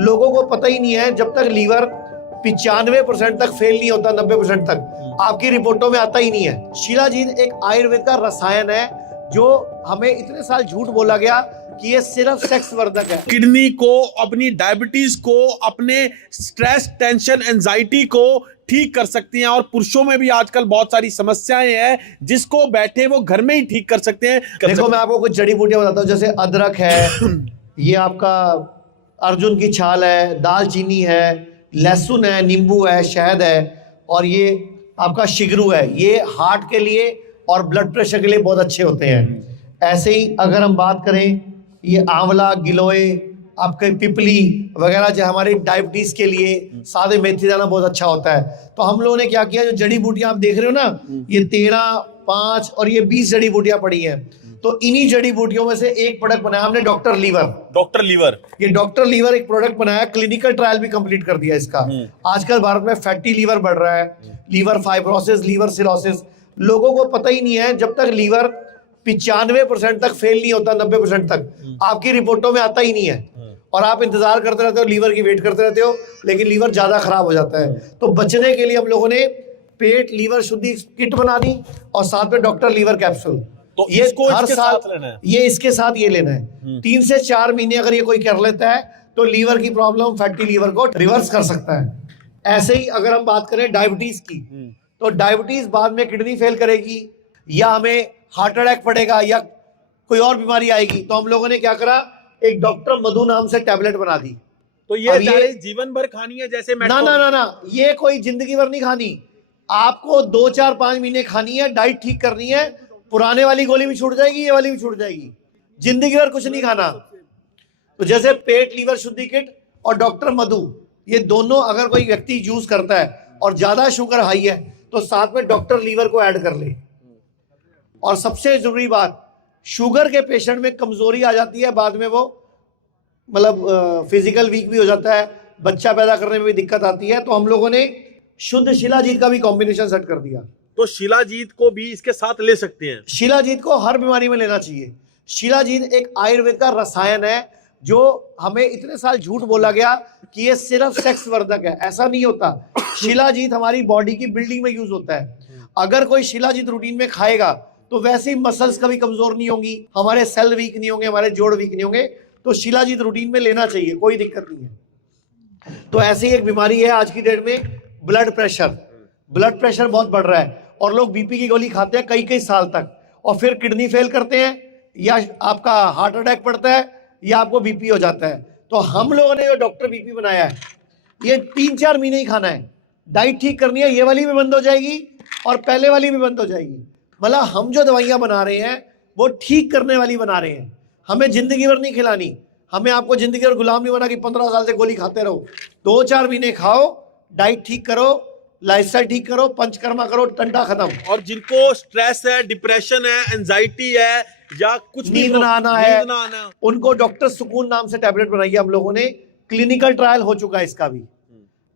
लोगों को पता ही नहीं है जब तक लीवर 95% तक फेल नहीं होता, 90% तक आपकी रिपोर्टों में आता ही नहीं है। शिलाजीत एक आयुर्वेद का रसायन है जो हमें इतने साल झूठ बोला गया कि ये सिर्फ सेक्स वर्धक है। किडनी को, अपनी डायबिटीज को, अपने स्ट्रेस, टेंशन, एंजाइटी को ठीक कर सकती हैं। और पुरुषों में भी आजकल बहुत सारी समस्याएं हैं जिसको बैठे वो घर में ही ठीक कर सकते हैं। देखो मैं आपको कुछ जड़ी बूटियां बताता हूँ, जैसे अदरक है, ये आपका अर्जुन की छाल है, दालचीनी है, लहसुन है, नींबू है, शहद है, और ये आपका शिगरू है। ये हार्ट के लिए और ब्लड प्रेशर के लिए बहुत अच्छे होते हैं। ऐसे ही अगर हम बात करें, ये आंवला, गिलोय, आपके पिपली वगैरह जो हमारे डायबिटीज के लिए, सादे मेथी दाना बहुत अच्छा होता है। तो हम लोगों ने क्या किया, जो जड़ी बूटियां आप देख रहे हो ना, ये 13, 5 और ये 20 जड़ी बूटियां पड़ी हैं। तो इन्हीं जड़ी बूटियों में से एक प्रोडक्ट बनाया हमने, डॉक्टर लीवर। डॉक्टर लीवर, ये डॉक्टर लीवर एक प्रोडक्ट बनाया, क्लिनिकल ट्रायल भी कंप्लीट कर दिया इसका। आजकल भारत में फैटी लीवर बढ़ रहा है, लीवर फाइब्रोसिस, लीवर सिरोसिस। लोगों को पता ही नहीं है जब तक लीवर 95% तक फेल नहीं होता, 90% तक आपकी रिपोर्टों में आता ही नहीं है, और आप इंतजार करते रहते हो, लीवर की वेट करते रहते हो, लेकिन लीवर ज्यादा खराब हो जाता है। तो बचने के लिए हम लोगों ने पेट लीवर शुद्धि किट बना दी और साथ में डॉक्टर लीवर कैप्सूल। तो ये इसको हर इसके साल साथ लेना है। ये इसके साथ ये लेना है। 3 से 4 महीने अगर ये कोई कर लेता है तो लीवर की प्रॉब्लम, फैटी लीवर को रिवर्स कर सकता है। ऐसे ही अगर हम बात करें डायबिटीज की, तो डायबिटीज बाद में किडनी फेल करेगी, या हमें हार्ट अटैक पड़ेगा, या कोई और बीमारी आएगी। तो हम लोगों ने क्या करा, एक डॉक्टर मधु नाम से टैबलेट बना दी। तो ये जीवन भर खानी है जैसे ना ना ना ना, ये कोई जिंदगी भर नहीं खानी, आपको 2, 4, 5 महीने खानी है, डाइट ठीक करनी है। पुराने वाली गोली भी छूट जाएगी, ये वाली भी छूट जाएगी, जिंदगी भर कुछ नहीं खाना। तो जैसे पेट लीवर शुद्धि किट और डॉक्टर मधु, ये दोनों अगर कोई व्यक्ति यूज करता है और ज्यादा शुगर हाई है तो साथ में डॉक्टर लीवर को ऐड कर ले। और सबसे जरूरी बात, शुगर के पेशेंट में कमजोरी आ जाती है, बाद में वो मतलब फिजिकल वीक भी हो जाता है, बच्चा पैदा करने में भी दिक्कत आती है। तो हम लोगों ने शुद्ध शिलाजीत का भी कॉम्बिनेशन सेट कर दिया। तो शिलाजीत को भी इसके साथ ले सकते हैं। शिलाजीत को हर बीमारी में लेना चाहिए। शिलाजीत एक आयुर्वेद का रसायन है जो हमें इतने साल झूठ बोला गया कि ये सिर्फ सेक्स वर्धक है। ऐसा नहीं होता। शिलाजीत हमारी बॉडी की बिल्डिंग में यूज होता है। अगर कोई शिलाजीत रूटीन में खाएगा तो वैसे ही मसल्स कभी कमजोर नहीं होंगी, हमारे सेल वीक नहीं होंगे, हमारे जोड़ वीक नहीं होंगे। तो शिलाजीत रूटीन में लेना चाहिए, कोई दिक्कत नहीं है। तो ऐसी एक बीमारी है आज की डेट में, ब्लड प्रेशर। ब्लड प्रेशर बहुत बढ़ रहा है और लोग बीपी की गोली खाते हैं कई कई साल तक, और फिर किडनी फेल करते हैं, या आपका हार्ट अटैक पड़ता है, या आपको बीपी हो जाता है। तो हम लोगों ने जो डॉक्टर बीपी बनाया है, ये 3-4 महीने ही खाना है, डाइट ठीक करनी है, ये वाली भी बंद हो जाएगी और पहले वाली भी बंद हो जाएगी। मतलब हम जो दवाइयां बना रहे हैं वो ठीक करने वाली बना रहे हैं, हमें जिंदगी भर नहीं खिलानी। हमें आपको जिंदगी भर गुलाम नहीं बना कि 15 साल से गोली खाते रहो। 2-4 महीने खाओ, डाइट ठीक करो, लाइफस्टाइल ठीक करो, पंचकर्मा करो, टंटा खत्म। और जिनको स्ट्रेस है, डिप्रेशन है, एंजाइटी है, या कुछ नींद ना आना है, उनको डॉक्टर सुकून नाम से टैबलेट बनाई है हम लोगों ने। क्लिनिकल ट्रायल हो चुका है इसका भी।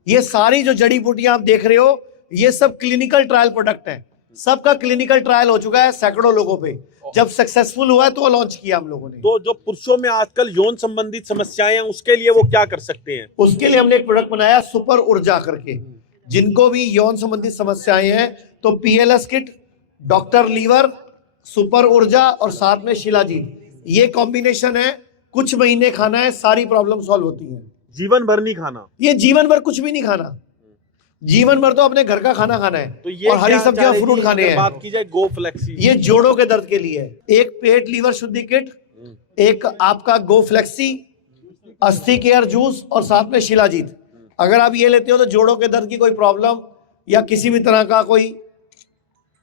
ये सारी जो जड़ी बूटियां आप देख रहे हो, ये सब क्लिनिकल ट्रायल प्रोडक्ट है। सबका क्लिनिकल ट्रायल हो चुका है सैकड़ों लोगों पे। जब सक्सेसफुल हुआ है तो लॉन्च किया हम लोगों ने। तो जो पुरुषों में आजकल यौन संबंधित समस्याएं हैं, उसके लिए वो क्या कर सकते हैं? उसके लिए हमने एक प्रोडक्ट बनाया सुपर ऊर्जा करके। जिनको भी यौन संबंधित समस्याएं हैं तो PLS kit, doctor liver, super ऊर्जा और साथ में शिलाजीत, ये कॉम्बिनेशन है। कुछ महीने खाना है, सारी प्रॉब्लम सॉल्व होती है। जीवन भर नहीं खाना। ये जीवन भर कुछ भी नहीं खाना, जीवन भर तो अपने घर का खाना खाना है। तो ये और हरी सब्जियां, फ्रूट खाने हैं। बात की जाए गो फ्लेक्सी, ये जोड़ों के दर्द के लिए है। एक पेट लीवर शुद्धि किट, एक आपका गो फ्लेक्सी, अस्थि केयर जूस और साथ में शिलाजीत। अगर आप ये लेते हो तो जोड़ों के दर्द की कोई प्रॉब्लम या किसी भी तरह का कोई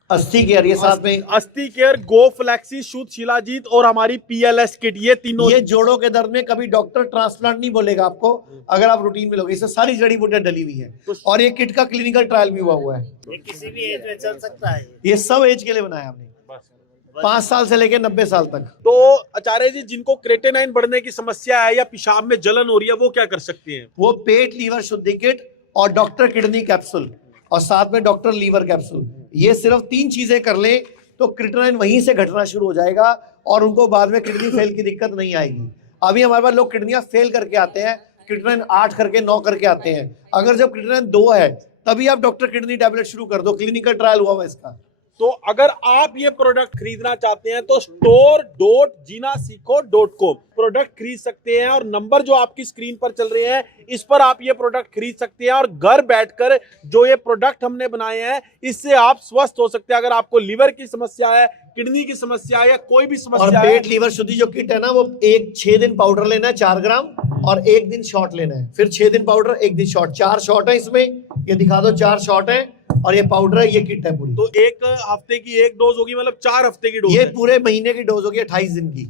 अस्थि केयर, ये साथ में अस्थि केयर, गो फ्लेक्सी, शुद्ध शिलाजीत और हमारी PLS किट, ये तीनों। ये जोड़ों के दर्द में कभी डॉक्टर ट्रांसप्लांट नहीं बोलेगा आपको अगर आप रूटीन में लोगे। इससे सारी जड़ी बूटियां डली हुई है और ये किट का क्लिनिकल ट्रायल भी हुआ है। ये किसी भी एज में चल सकता है। ये सब एज के लिए बनाया हमने, 5 साल से लेकर 90 साल तक। तो आचार्य जी, जिनको क्रेटेनाइन बढ़ने की समस्या है या पेशाब में जलन हो रही है, वो क्या कर सकते हैं? वो पेट लीवर शुद्धि किट और डॉक्टर किडनी कैप्सूल और साथ में डॉक्टर लीवर कैप्सूल, ये सिर्फ 3 चीजें कर ले तो क्रेटेनाइन वहीं से घटना शुरू हो जाएगा और उनको बाद में किडनी फेल की दिक्कत नहीं आएगी। अभी हमारे पास लोग किडनियां फेल करके आते हैं क्रिएटिनिन 8 करके 9 करके आते हैं। अगर जब क्रिएटिनिन 2 है तभी आप डॉक्टर किडनी टैबलेट शुरू कर दो, क्लिनिकल ट्रायल हुआ हुआ है इसका। तो अगर आप ये प्रोडक्ट खरीदना चाहते हैं तो store.jinaseeko.com प्रोडक्ट खरीद सकते हैं, और नंबर जो आपकी स्क्रीन पर चल रहे हैं इस पर आप ये प्रोडक्ट खरीद सकते हैं, और घर बैठकर जो ये प्रोडक्ट हमने बनाए हैं इससे आप स्वस्थ हो सकते हैं। अगर आपको लीवर की समस्या है, किडनी की समस्या है, या कोई भी और समस्या है, पेट लीवर शुद्धि जो किट है ना, वो 6 दिन पाउडर लेना है 4 ग्राम, और 1 दिन शॉट लेना है, फिर 6 दिन पाउडर 1 दिन शॉट। 4 शॉट है इसमें, ये दिखा दो, 4 शॉट है, और ये पाउडर है, ये किट है पूरी। तो एक हफ्ते की एक डोज होगी, मतलब 4 हफ्ते की डोज ये है। पूरे महीने की डोज होगी 28 दिन की।